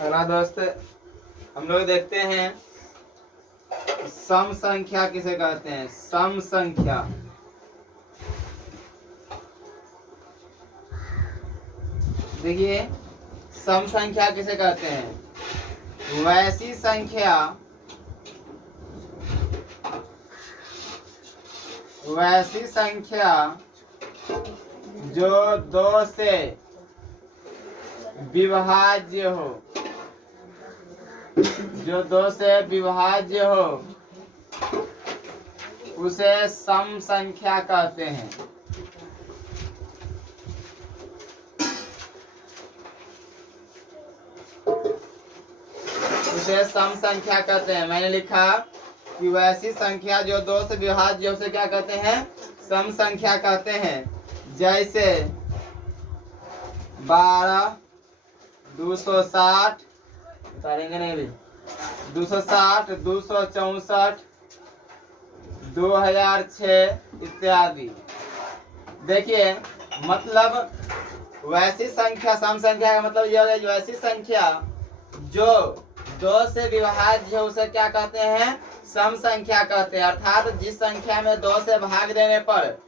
अगला दोस्त हम लोग देखते हैं सम संख्या किसे कहते हैं। सम संख्या देखिए, सम संख्या किसे कहते हैं। वैसी संख्या जो दो से विभाज्य हो, जो दो से विभाज्य हो उसे सम संख्या कहते हैं। उसे सम संख्या कहते हैं। मैंने लिखा कि वैसी संख्या जो दो से विभाज्य उसे क्या कहते हैं, सम संख्या कहते हैं। जैसे 12, 260, उतारेंगे नहीं भी, 260, 264, 2006 इत्यादि। देखिए, मतलब वैसी संख्या, सम संख्या का मतलब यह है वैसी संख्या जो दो से विभाज्य है उसे क्या कहते हैं, सम संख्या कहते हैं। अर्थात जिस संख्या में दो से भाग देने पर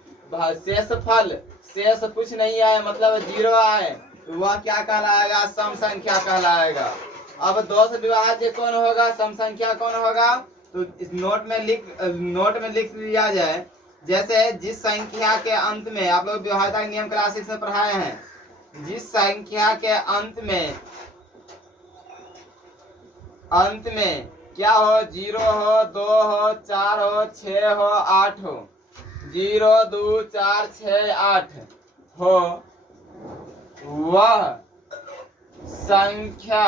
शेष कुछ नहीं आए, मतलब 0 आए, वह क्या कहलाएगा, सम संख्या कहलाएगा। अब दो से विभाज्य कौन होगा, सम संख्या कौन होगा, तो इस नोट में लिख लिया जाए। जैसे जिस संख्या के अंत में, आप लोग विभाज्यता के नियम क्लास 6 में पढ़ाए हैं, जिस संख्या के अंत में क्या हो, 0 हो, 2 हो, 4 हो, 6 हो, 8 हो, 0, 2, 4, 6, 8 हो, वह संख्या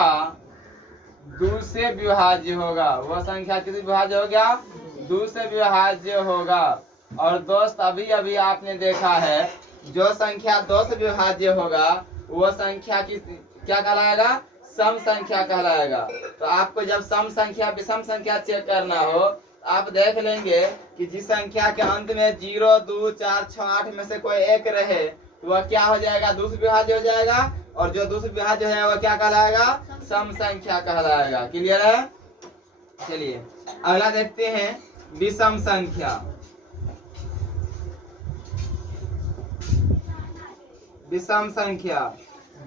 दो से विभाज्य होगा। वह संख्या किस विभाज्य हो गया, दो से विभाज्य होगा। और दोस्त अभी अभी आपने देखा है जो संख्या दो से विभाज्य होगा वह संख्या की क्या कहलाएगा, सम संख्या कहलाएगा। तो आपको जब सम संख्या विषम संख्या चेक करना हो, आप देख लेंगे कि जिस संख्या के अंत में 0, 2, 4, 6, 8 में से कोई एक रहे तो वह क्या हो जाएगा, दो से विभाज्य हो जाएगा। और जो दो से विभाज्य है वह क्या कहलाएगा, सम संख्या कहलाएगा। क्लियर है। चलिए अगला देखते हैं, विषम संख्या। विषम संख्या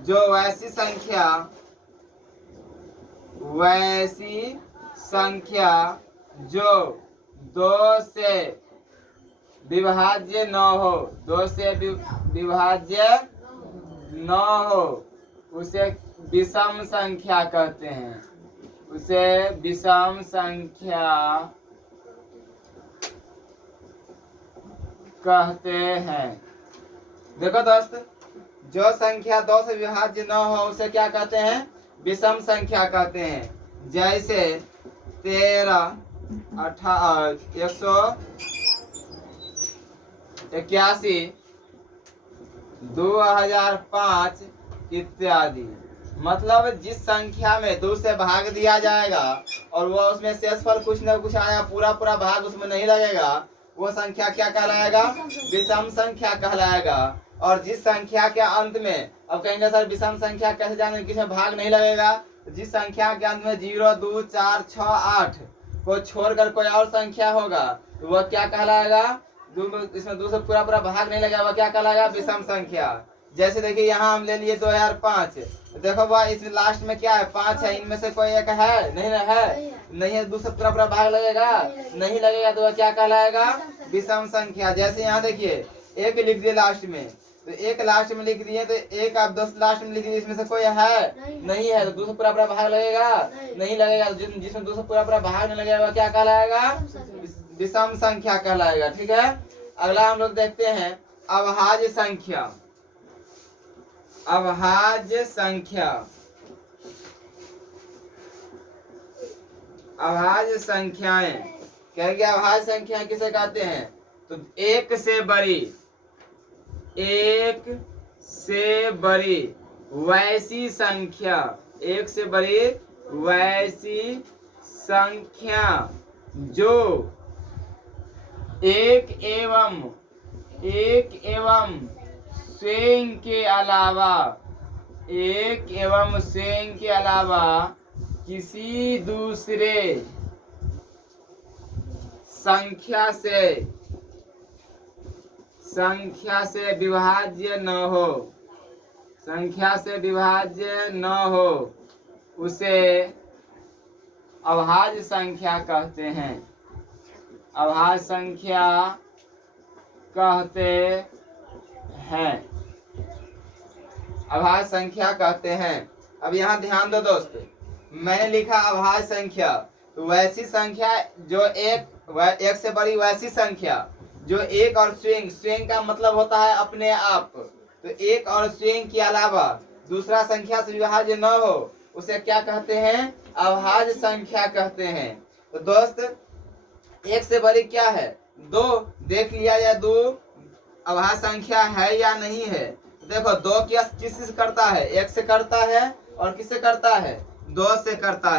जो वैसी संख्या जो दो से विभाज्य न हो, दो से विभाज्य न हो उसे विषम संख्या कहते हैं। उसे विषम संख्या कहते हैं। देखो दोस्त, जो संख्या दो से विभाज्य न हो उसे क्या कहते हैं, विषम संख्या कहते हैं। जैसे 13, 181, 2005 इत्यादि। मतलब जिस संख्या में दो से भाग दिया जाएगा और वह उसमें शेषफल कुछ न कुछ आया, पूरा भाग उसमें नहीं लगेगा, वो संख्या क्या कहलाएगा, विषम संख्या कहलाएगा। और जिस संख्या के अंत में, अब कहेंगे सर विषम संख्या कैसे जाने, किसमें भाग नहीं लगेगा, जिस संख्या के अंत में 0, 2, 4, 6, 8 को छोड़कर कोई और संख्या होगा तो वह क्या कहलाएगा, इसमें दो से पूरा भाग नहीं लगेगा, वह क्या कहलाएगा, विषम संख्या। जैसे देखिए यहाँ हम ले लिए 2005, देखो वह इसमें लास्ट में क्या है, 5 है, इनमें से कोई एक है, नहीं है, दूसरा पूरा भाग लगेगा, नहीं लगेगा, तो वह क्या कहलाएगा, विषम संख्या। जैसे यहाँ देखिए एक लिख दिए लास्ट में, तो एक लास्ट में लिख दिए, तो एक आप 10 लास्ट में लिख दिए, इसमें से कोई है, नहीं है, तो दूसरा पूरा भाग लगेगा, नहीं लगेगा। जिसमें दूसरा पूरा भाग नहीं लगेगा वह क्या कहलाएगा, विषम संख्या कहलाएगा। ठीक है। अगला हम लोग देखते हैं अभाज्य संख्या। अभाज्य संख्या, अभाज्य संख्याएं कहेंगे, अभाज्य संख्या किसे कहते हैं, तो एक से बड़ी वैसी संख्या, एक से बड़ी वैसी संख्या जो एक एवं स्वयं के अलावा एक एवं स्वयं के अलावा किसी दूसरे संख्या से विभाज्य न हो, संख्या से विभाज्य न हो, उसे अभाज्य संख्या कहते हैं, अभाज्य संख्या कहते हैं, अभाज्य संख्या कहते हैं। अब यहाँ ध्यान दो दोस्त, मैंने लिखा अभाज्य संख्या, तो वैसी संख्या जो एक से बड़ी वैसी संख्या जो एक और स्वयं का मतलब होता है अपने आप, तो एक और स्वयं के अलावा दूसरा संख्या से विभाज्य न हो उसे क्या कहते हैं? अभाज्य संख्या कहते हैं। तो दोस्त एक से बड़ी क्या है? दो। देख लिया जाए दो अभाज्य संख्या है या नहीं है। देखो दो किस से करता है? एक से करता है और किससे करता है? दो से करता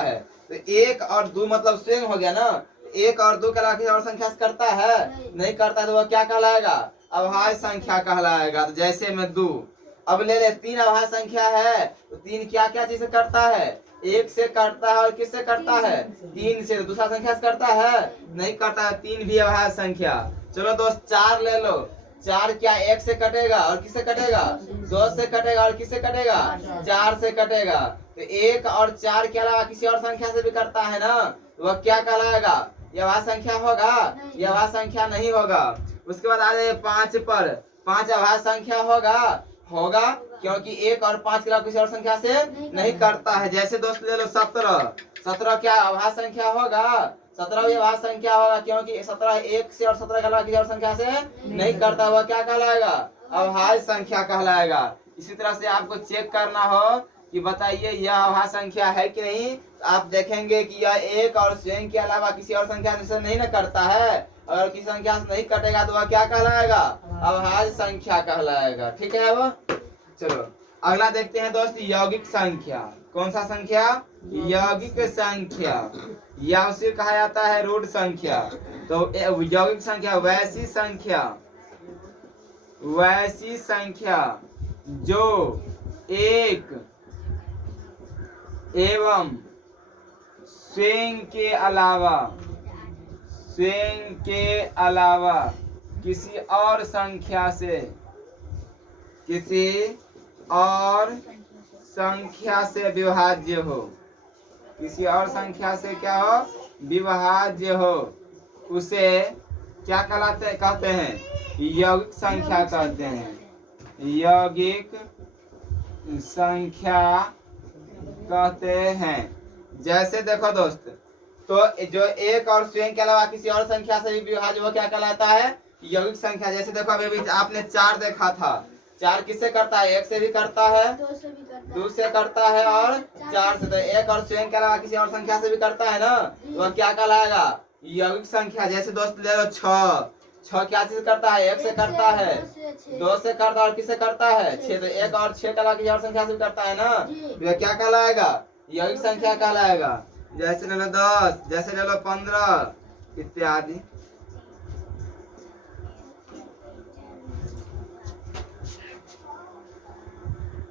है। तो एक और दो मतलब स्वयं हो गया ना। एक और दो के अलावा किसी और संख्या से करता है? नहीं करता है, तो वह क्या कहलाएगा? अभाज्य संख्या कहलाएगा। तो जैसे में दो, अब ले तीन अभाज्य संख्या है, तो तीन क्या क्या चीज से करता है? एक से करता है और किससे करता है? तीन से। तो दूसरा संख्या से करता है? नहीं करता है, तीन भी अभाज्य संख्या। चलो दोस्त चार ले लो, चार क्या एक से कटेगा और किससे कटेगा? दो से कटेगा और किससे कटेगा? चार से कटेगा। तो एक और चार के अलावा किसी और संख्या से भी करता है ना, तो वह क्या कहलाएगा? यह अभाज्य संख्या होगा? यह अभाज्य संख्या नहीं होगा। उसके बाद आ जाए पांच पर, पांच अभाज्य संख्या होगा क्योंकि एक और पांच के अलावा किसी और संख्या से नहीं करता है। जैसे दोस्त ले लो 17 क्या अभाज्य संख्या होगा? 17 भी अभाज्य संख्या होगा क्योंकि 17 एक से और 17 के अलावा किसी और संख्या से नहीं करता, वह क्या कहलाएगा? अभाज्य संख्या कहलाएगा। इसी तरह से आपको चेक करना हो कि बताइए यह अभाज्य संख्या है कि नहीं। आप देखेंगे कि यह एक और स्वयं के अलावा किसी और संख्या से नहीं न करता है, अगर किसी संख्या से नहीं कटेगा तो वह क्या कहलाएगा? अभाज्य संख्या कहलाएगा। ठीक है वो। चलो अगला देखते हैं दोस्त, यौगिक संख्या। कौन सा संख्या? यौगिक संख्या, या उसे कहा जाता है रूढ़ संख्या। तो यौगिक संख्या वैसी संख्या जो एक एवं स्वयं के अलावा किसी और संख्या से विभाज्य हो, किसी और संख्या से क्या हो? विभाज्य हो, उसे क्या कहते हैं? यौगिक संख्या कहते हैं, यौगिक संख्या कहते हैं। जैसे देखो दोस्त, तो जो एक और स्वयं के अलावा किसी और संख्या से भी विभाज्य वो क्या कहलाता है? यौगिक संख्या। जैसे देखो अभी आपने चार देखा था, चार किससे करता है? एक से भी करता है, दो से करता है और चार से। तो एक और स्वयं के अलावा किसी और संख्या से भी करता है ना, तो वह क्या कहलाएगा? यौगिक संख्या। जैसे दोस्त ले लो छह क्या चीज करता है? एक से करता है, दो से करता है और किससे करता है? छह। तो एक और छह के अलावा किसी और संख्या से भी करता है ना, तो क्या कहलाएगा? यौगिक संख्या कहलाएगा। जैसे ले लो 10, जैसे ले लो 15 इत्यादि।